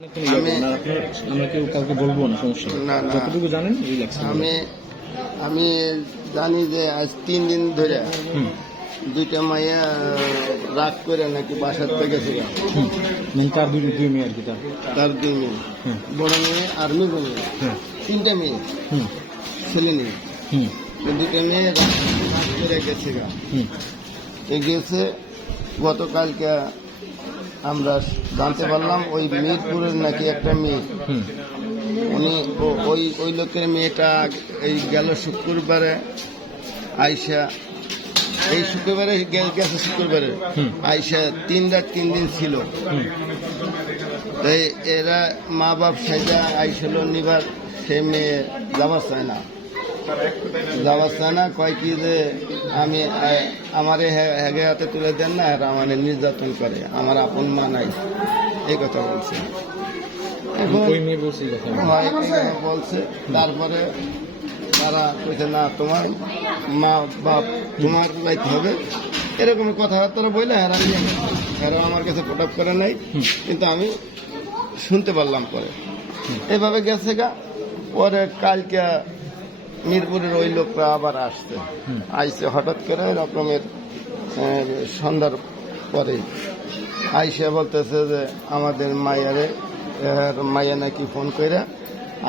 আমরা কেউ কাউকে বলবো না, সমস্যা না না যতটুকু জানেন রিল্যাক্স। আমি জানি যে আজ 3 দিন ধরে দুইটা মাইয়া রাগ করে নাকি বাসার থেকে গেছে। মানে তার দুই মেয়ে আর কি, তার 2 মেয়ে, বড় মেয়ে আর মেয়ে মেয়ে, 3টা মেয়ে, ছেলে নেই। দুইটা মেয়ে রাগ করে গেছে গেছে। গতকালকে আমরা জানতে পারলাম ওই মিরপুরের নাকি একটা মেয়ে, উনি ওই লোকের মেয়েটা এই গেল শুক্রবারে আইসা, এই শুক্রবারে গেছে, শুক্রবারে আইসা 3 রাত 3 দিন ছিল। তাই এরা মা বাপ সাইজা আইসল নিবার, সে মেয়ে যাবার চায় না, কয় কি যে আমি আমারে হেগে হাতে তুলে দেন না, এরা আমার নির্যাতন করে, আমার আপন মা নাই, এই কথা বলছে। বলছে তারপরে তারা কইছে না, তোমার মা বাপ তোমার যাইতে হবে, এরকম কথাবার্তা বললে এরা আমার কাছে প্রটাপ করে নাই, কিন্তু আমি শুনতে পারলাম পরে এভাবে গেছে পরে কালকে মিরপুরের ওই লোকরা আবার আইসে হঠাৎ করে রকমের সন্ধ্যার পরে আইসে বলতেছে যে আমাদের মাইয়া নাকি ফোন করে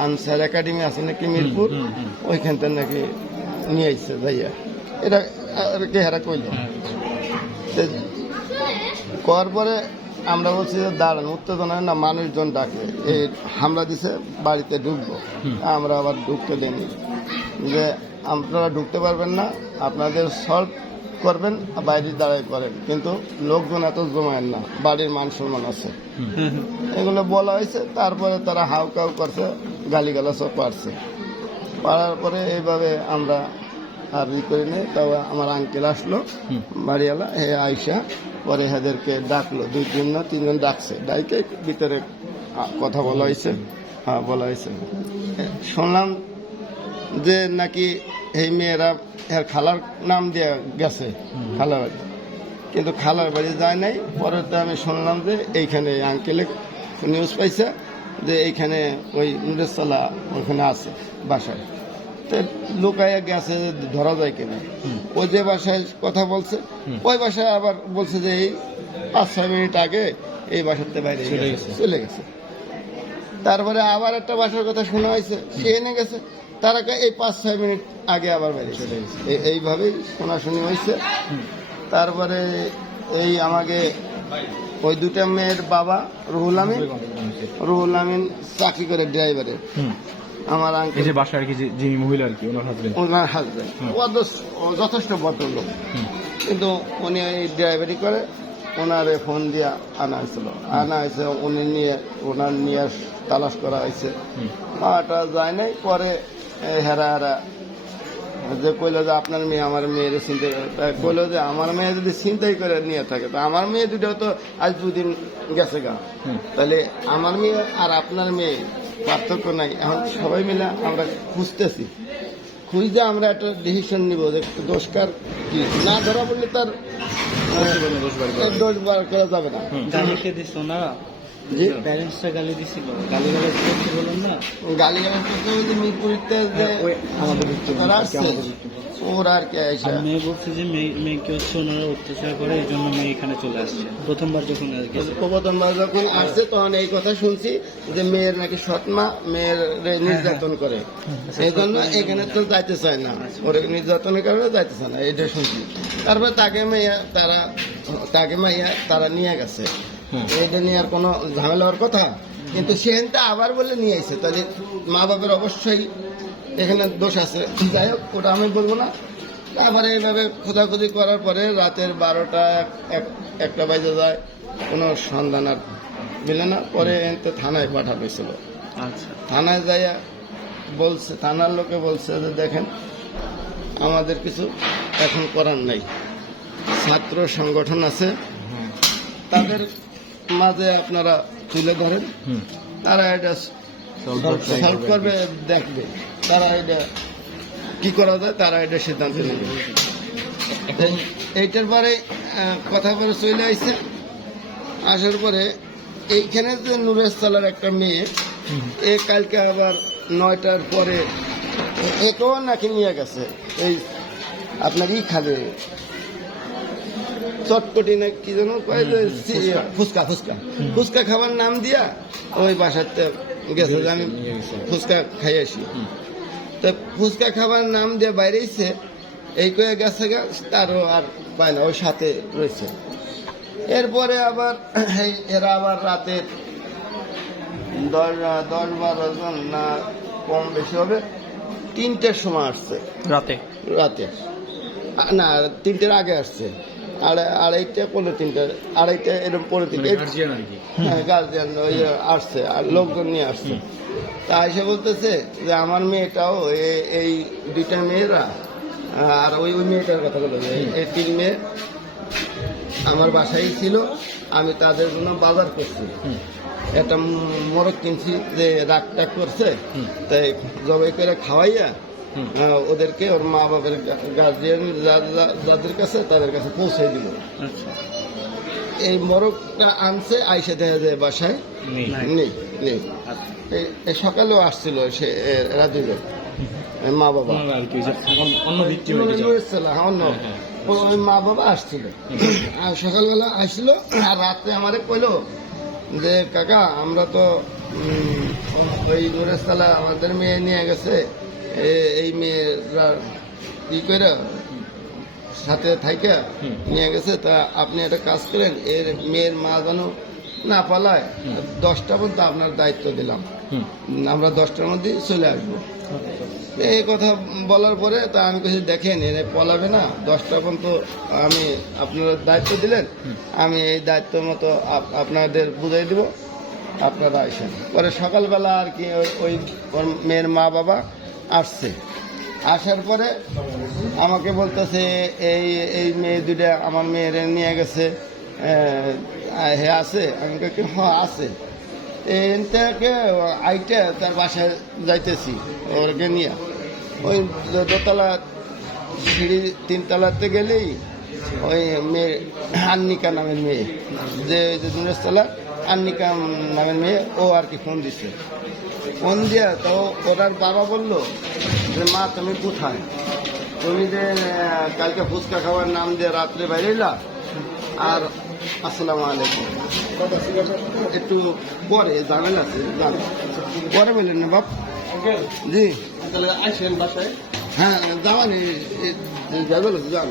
আনসার একাডেমি আছে নাকি মিরপুর, ওইখানটা নাকি নিয়ে আইসে যাইয়া, এটা হেরা কইল। করার পরে আমরা বলছি যে দাঁড়ান, উত্তেজনায় না মানুষজন ডাকে, এই হামলা দিছে, বাড়িতে ঢুকবো। আমরা আবার ঢুকতে দেনি, যে আপনারা ঢুকতে পারবেন না, আপনাদের সলভ করবেন বাইরে দাঁড়ায় করেন, কিন্তু লোকজন এত জমায়েন না, বাড়ির মান সম্মান আছে, এগুলো বলা হয়েছে। তারপরে তারা হাউ কাউ করছে, গালিগালাজও পারছে, পারার পরে এইভাবে আমরা আর করি নেই। তবে আমার আঙ্কেল আসলো বাড়িওয়ালা, আইসা পরে এদেরকে ডাকলো, 2-3 না 3 জন ডাকছে, ডাইকে ভিতরে কথা বলা হয়েছে। বলা হয়েছে, শুনলাম যে নাকি এই মেয়েরা এর খালার নাম দিয়ে গেছে খালার বাড়ি, কিন্তু খালার বাড়ি যায় নাই। পরে তো আমি শুনলাম যে এইখানে আঙ্কেলে নিউজ পাইছে যে এইখানে ওই নুরেশতলা ওইখানে আছে বাসায়, তো লুকাইয়া গেছে, ধরা যায় কিনা। ওই যে বাসায় কথা বলছে, ওই বাসায় আবার বলছে যে এই 5-6 মিনিট আগে এই বাসাতে বাইরে চলে গেছে। তারপরে আবার একটা বাসার কথা শোনা হয়েছে, সে এনে গেছে, তারা এই 5-6 মিনিট আগে আবার বাইরে চলে গেছে। এইভাবেই শোনাশুনি হয়েছে। তারপরে এই আমাকে ওই 2টা মেয়ের বাবা রুহুল আমিন চাকরি করে ড্রাইভারে, আমার আঙ্কেল বাসার কি যিনি মহিলা আর কি, ওনার হাজবেন্ড যথেষ্ট ভদ্রলোক, কিন্তু উনি ওই ড্রাইভারি করে। ওনারে ফোন দিয়ে আনা হয়েছে, উনি ওনার নিয়ে তালাশ করা হয়েছে, মাটা যায় নাই। পরে হেরা যে কইলো যে আপনার মেয়ে আমার মেয়ের চিন্তাই কইলো যে আমার মেয়ে যদি চিন্তাই করে নিয়ে থাকে, তো আমার মেয়ে দুটো তো আজ 2 দিন গেছে তাহলে আমার মেয়ে আর আপনার মেয়ে পার্থক্য নাই। এখন সবাই মিলে আমরা খুঁজতে আমরা একটা ডিসিশন নিব যে দোষকার কি, না ধরা বললে তার দোষ বার করা যাবে না। গালিকে দিস না, প্যারেন্টসটা গালি দিছিল, গালিগালাজ করতে বলুন না, গালিগালাজ করতে ওই যে মিরপুরিতে যে আমাদের ওরা আর কি আইসা মেয়ে বলছে যে মেয়েকে হচ্ছে ওনারা অত্যাচার করে, এই জন্য মেয়ে এখানে চলে আসছে। প্রথমবার যখন আসছে তখন এই কথা শুনছি যে মেয়ের নাকি সৎমা মেয়ের নির্যাতন করে, এই জন্য এখানে তো যাইতে চায় না, ওর নির্যাতনের কারণে যাইতে চায় না, এটা শুনছি। তারপর তাকে মাইয়া তারা নিয়ে গেছে, এটা নিয়ে আর কোনো ঝামেলা হওয়ার কথা, কিন্তু সেখানটা আবার বলে নিয়ে আসছে, তাহলে মা বাপের অবশ্যই এখানে দোষ আছে। যাই হোক, ওটা আমি বলবো না। তারপরে এইভাবে খোঁজাখুঁজি করার পরে রাতের 12টা 1টা বাজে যায়, কোনো সন্ধান আর মিলে না। পরে থানায় পাঠানো হয়েছিল। থানায় যাইয়া বলছে, থানার লোকে বলছে যে দেখেন আমাদের কিছু এখন করার নাই, ছাত্র সংগঠন আছে, তাদের মাঝে আপনারা তুলে ধরেন, তারা এটা সলভ করবে, দেখবে তারা এটা কি করা যায়, তারা এটা সিদ্ধান্ত নেবে। এইটার পরে কথা বলে চলে আসছে। আসার পরে এইখানে যে নুরেশ সালার একটা মেয়ে, এ কালকে আবার 9টার পরে একেও নাকি নিয়ে গেছে এই আপনার খাবে চটপটি না কি যেন কয় যে ফুচকা ফুচকা ফুচকা খাবার নাম দিয়া ওই বাসাতে গেছে যে আমি ফুচকা খাই আসি। তো ফুচকা খাবার নাম দিয়ে বাইরেছে, এই কয়ে গেছে তারও আর পায় না, ওই সাথে রয়েছে। এরপরে আবার এরা আবার রাতে 10-12 জন না কম বেশি হবে 3টের সময় আসছে রাতে। না 3টের আগে আসছে, 2:30 পৌনে 3টে 2:30 এরকম পৌনে 3টে গার্জিয়ান আর কি। হ্যাঁ গার্জিয়ান ওই আসছে আর লোকজন নিয়ে আসছে। তা এসে বলতেছে যে আমার মেয়েটাও এই 2টা মেয়েরা আর ওই মেয়েটার কথা বলে এই 3 মেয়ে আমার বাসায় ছিল, আমি তাদের জন্য বাজার করছি, একটা মোরগ কিনছি যে রাগটাগ করছে, তাই জবাই করে খাওয়াইয়া ওদেরকে ওর মা বাবার গার্জিয়ান যাদের কাছে তাদের কাছে পৌঁছে দিল। এই মোরগটা আনছে, আইসে দেখা যায় বাসায় নেই। এই সকালেও আসছিল সে এরা দুজন মা বাবা আর কি, যে অন্য ভিত্তি ওই মা বাবা আসছিল। আর সকালবেলা আসলো আর রাত্রে আমারে কইলো যে কাকা আমরা তো ওই নুরেশতলা আমাদের মেয়ে নিয়ে গেছে, এই মেয়েরা ই করে সাথে থাইকা নিয়ে গেছে, তা আপনি একটা কাজ করেন, এর মেয়ের মা যেন না পালায় 10টা পর্যন্ত আপনার দায়িত্ব দিলাম, আমরা 10টার মধ্যে চলে আসবো। এই কথা বলার পরে তা আমি কিছু দেখেন এনে পলাবে না, 10টা পর্যন্ত আমি আপনারা দায়িত্ব দিলেন, আমি এই দায়িত্ব মতো আপনাদের বুঝাই দিব, আপনারা আসেন। পরে সকালবেলা আর কি ওই ওর মেয়ের মা বাবা আসছে, আসার পরে আমাকে বলতেছে এই মেয়ে 2টা আমার মেয়ের নিয়ে গেছে, হে আছে? আমি কি হ্যাঁ আছে। এন থেকে আইটা তার বাসায় যাইতেছি ওরকে নিয়ে, ওই দোতলা সিঁড়ি 3 তলাতে গেলেই ওই মেয়ে আন্নিকা নামের মেয়ে, যে নুরেশতলা আন্নিকা নামের মেয়ে, ও আর কি ফোন দিচ্ছে। ফোন দিয়া তো ওরার বাবা বললো যে মা তুমি কোথায়, তুমি যে কালকে ফুচকা খাওয়ার নাম দিয়ে রাত্রে বাইরে এলা, আর আসসালামু আলাইকুম একটু পরে যাবেন আছে যাবেন পরে বললেন না বাপ জি তাহলে আসেন বাসায়, হ্যাঁ যাবেন যাবেন যান।